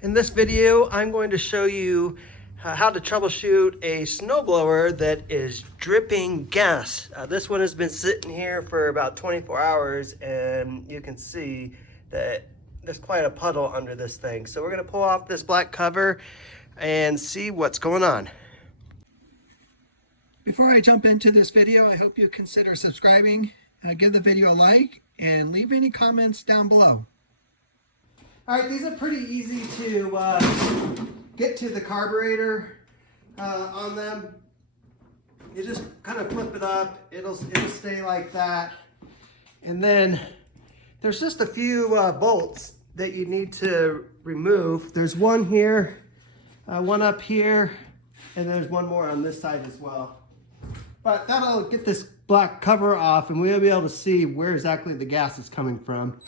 In this video, I'm going to show you how to troubleshoot a snowblower that is dripping gas. This one has been sitting here for about 24 hours and you can see that there's quite a puddle under this thing. So we're going to pull off this black cover and see what's going on. Before I jump into this video, I hope you consider subscribing, give the video a like, and leave any comments down below. All right, these are pretty easy to get to the carburetor on them. You just kind of flip it up, it'll stay like that. And then there's just a few bolts that you need to remove. There's one here, one up here, and there's one more on this side as well. But that'll get this black cover off and we'll be able to see where exactly the gas is coming from.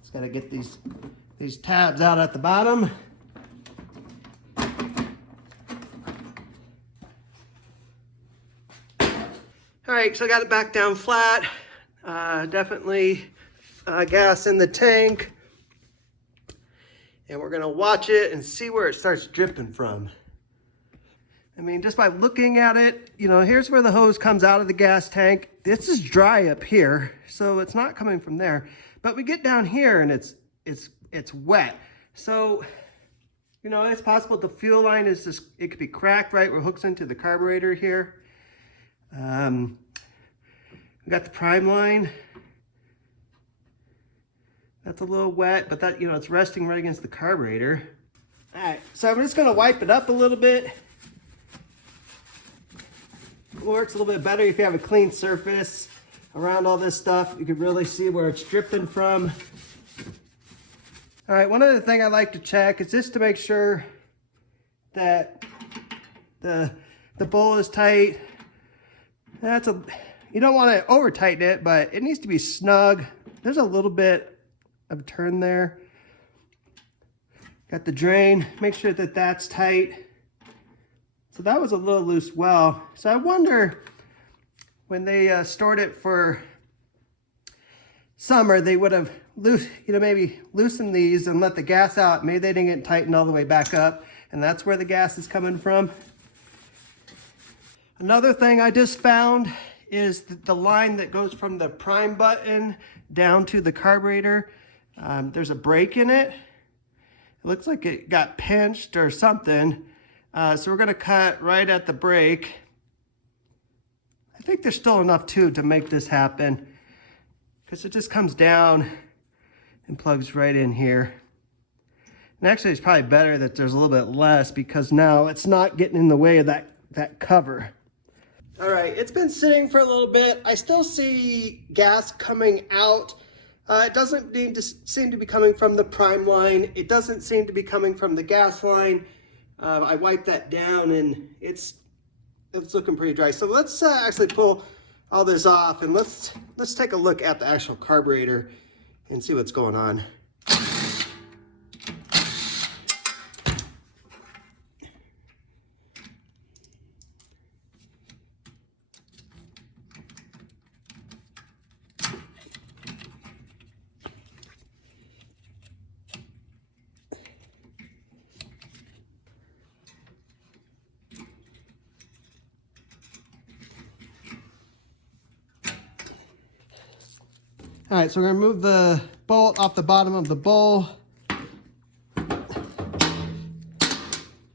Just gotta get these tabs out at the bottom. All right, so I got it back down flat. Definitely gas in the tank. And we're gonna watch it and see where it starts dripping from. I mean, just by looking at it, you know, here's where the hose comes out of the gas tank. This is dry up here, so it's not coming from there. But we get down here and it's wet. So, you know, it's possible the fuel line is just, it could be cracked right where it hooks into the carburetor here. We got the prime line. That's a little wet, but that, you know, it's resting right against the carburetor. All right, so I'm just gonna wipe it up a little bit. It works a little bit better if you have a clean surface around all this stuff. You can really see where it's dripping from. All right, one other thing I like to check is just to make sure that the bowl is tight. You don't want to over tighten it, but it needs to be snug. There's a little bit of turn there. Got the drain, make sure that that's tight. So that was a little loose well. So I wonder when they stored it for summer, they would have maybe loosened these and let the gas out. Maybe they didn't get tightened all the way back up, and that's where the gas is coming from. Another thing I just found is the line that goes from the prime button down to the carburetor. There's a break in it. It looks like it got pinched or something. So we're gonna cut right at the brake. I think there's still enough to make this happen because it just comes down and plugs right in here. And actually it's probably better that there's a little bit less because now it's not getting in the way of that cover. All right, it's been sitting for a little bit. I still see gas coming out. It doesn't seem to be coming from the prime line. It doesn't seem to be coming from the gas line. I wiped that down and it's looking pretty dry. So let's actually pull all this off and let's take a look at the actual carburetor and see what's going on. All right, so we're gonna move the bolt off the bottom of the bowl.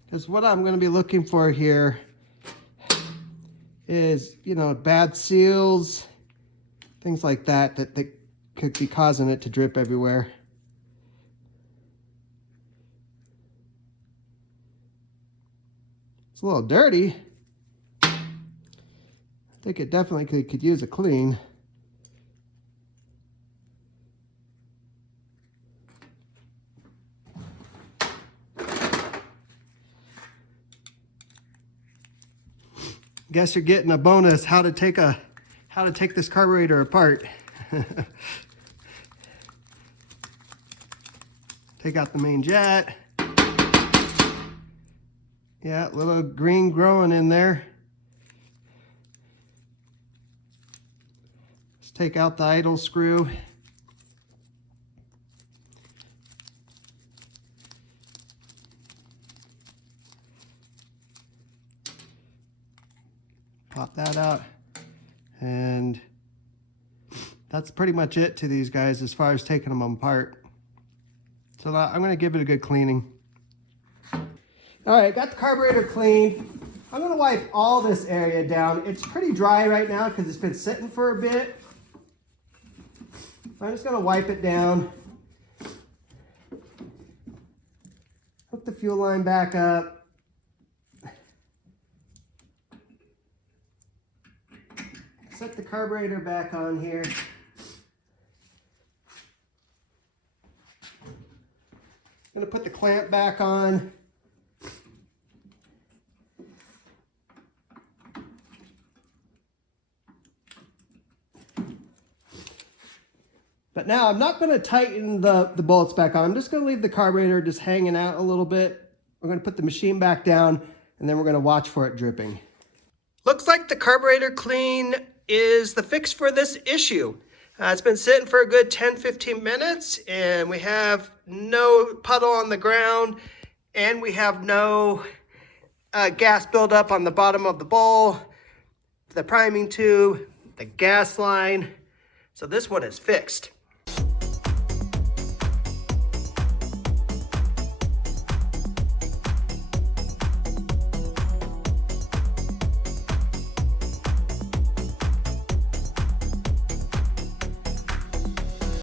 Because what I'm gonna be looking for here is, you know, bad seals, things like that could be causing it to drip everywhere. It's a little dirty. I think it definitely could use a clean. Guess you're getting a bonus how to take this carburetor apart. Take out the main jet. Yeah, a little green growing in there. Let's take out the idle screw. Pop that out. And that's pretty much it to these guys as far as taking them apart. So I'm going to give it a good cleaning. All right, got the carburetor clean. I'm going to wipe all this area down. It's pretty dry right now because it's been sitting for a bit. I'm just going to wipe it down. Hook the fuel line back up. Set the carburetor back on here. I'm going to put the clamp back on. But now I'm not going to tighten the bolts back on. I'm just going to leave the carburetor just hanging out a little bit. We're going to put the machine back down, and then we're going to watch for it dripping. Looks like the carburetor clean is the fix for this issue. It's been sitting for a good 10-15 minutes, and we have no puddle on the ground, and we have no gas buildup on the bottom of the bowl, the priming tube, the gas line. So this one is fixed.